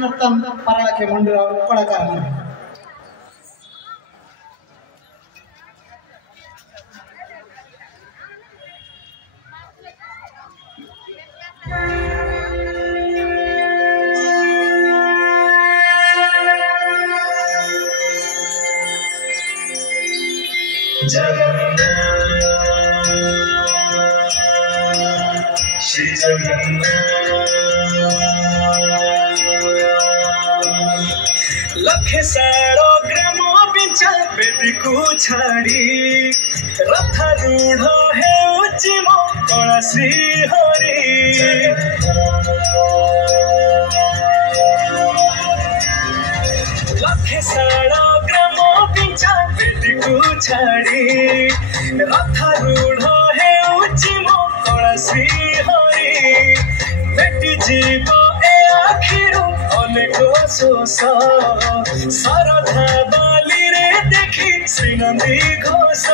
మొత్తం పరలకి ముందు కొడకాలి श्री जगन्नाथ लखे साड़ो ग्राम बिचा बेदी को छाड़ी रथारूढ़ हेउची मो कला श्री हरि लखे साड़ो ग्राम बिचा बेदी को छाड़ी रथारूढ़ हेउची मो कला श्री हरि बेटी जीव ए आखिरू अनेक शोष शारदा बाली रे देखी श्रीनंदी घोष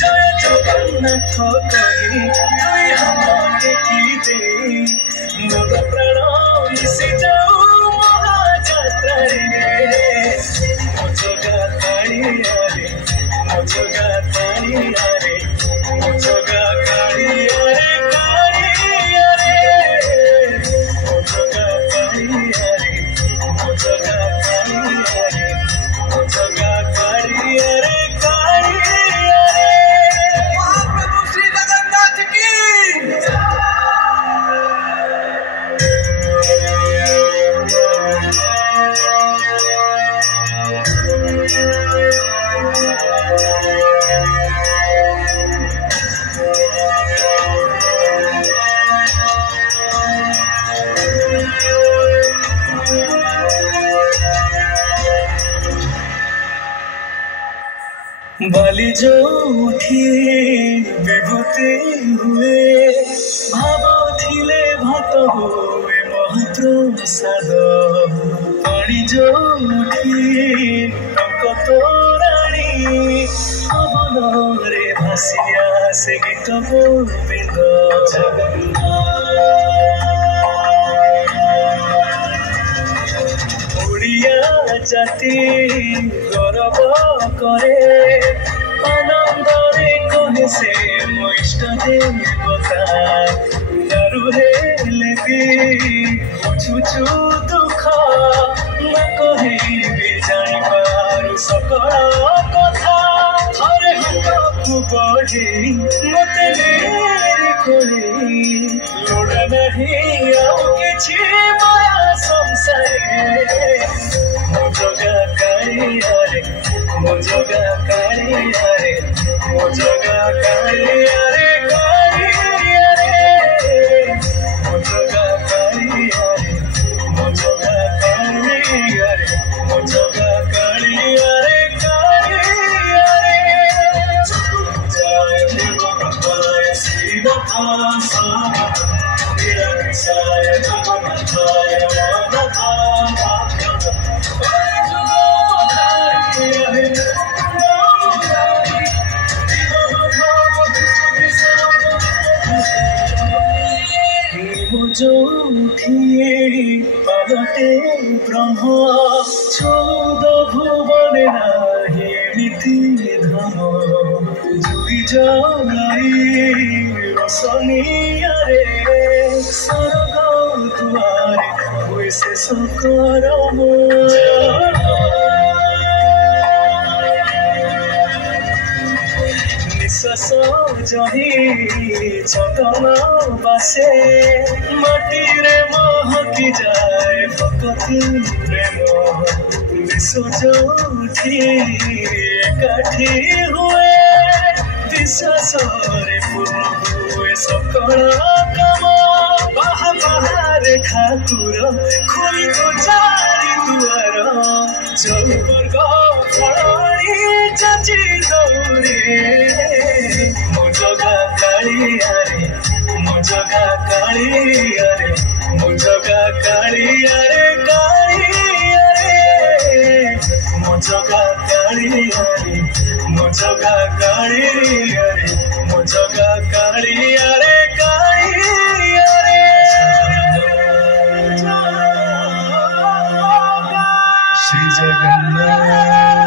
जय जगन्नाथ कही दुई हाथ टेकी दे मोर प्राण मिशि जाऊ महाजात्रा रे मो जगा कालिया रे मो जगा कालिया रे मो जगा कालिया रे कालिया रे मो जगा कालिया रे मो जगा कालिया रे मो जगा कालिया रे कालिया रे महाप्रभु श्री जगन्नाथ की बाली जो उठी विभूति हुए भाव थिले भात हुए महप्रसाद पानी जो उठी टंक तोराणी पवन रे भासिया से गीत गोविंद ओडिया जाति गौरव करे आनंद रे कहे से मो इष्ट देवता दारु हेले भी बुझुछु दुख न कहिबी जानि पारु सकल कथा थरे हाथकु बढ़ी मते मेरी कोली लोड़ा नहीं आउ किछि माया संसारे मो जगा कालिया रे मो जगा कालिया रे मो जगा कालिया रे कालिया रे मो जगा कालिया रे मो जगा कालिया रे मो जगा कालिया रे कालिया रे जय जगन्नाथाय श्रीनाथाय निरंजनाय जगन्नाथाय नमः जो पालटे ब्रह्म 14 भुवन नीति धम जुई जलाई रोशनिया रे स्वर्ग दुआरे हुए से सकरम निश्वास जही छतन बासे माटी रे महकी जाए भक्ति प्रेम विश्व जोठी एकाठी हुए विश्वास रे पूर्ण हुए सकल काम बाहर ठाकुर खोली तो चारि दुआर चौवर्ग फड़ी चाची दौरे मो जगा कालिया रे मो जगा कालिया रे मो जगा कालिया रे कालिया रे मो जगा कालिया रे मो जगा कालिया रे मो जगा कालिया रे कालिया रे श्री जगन्नाथ।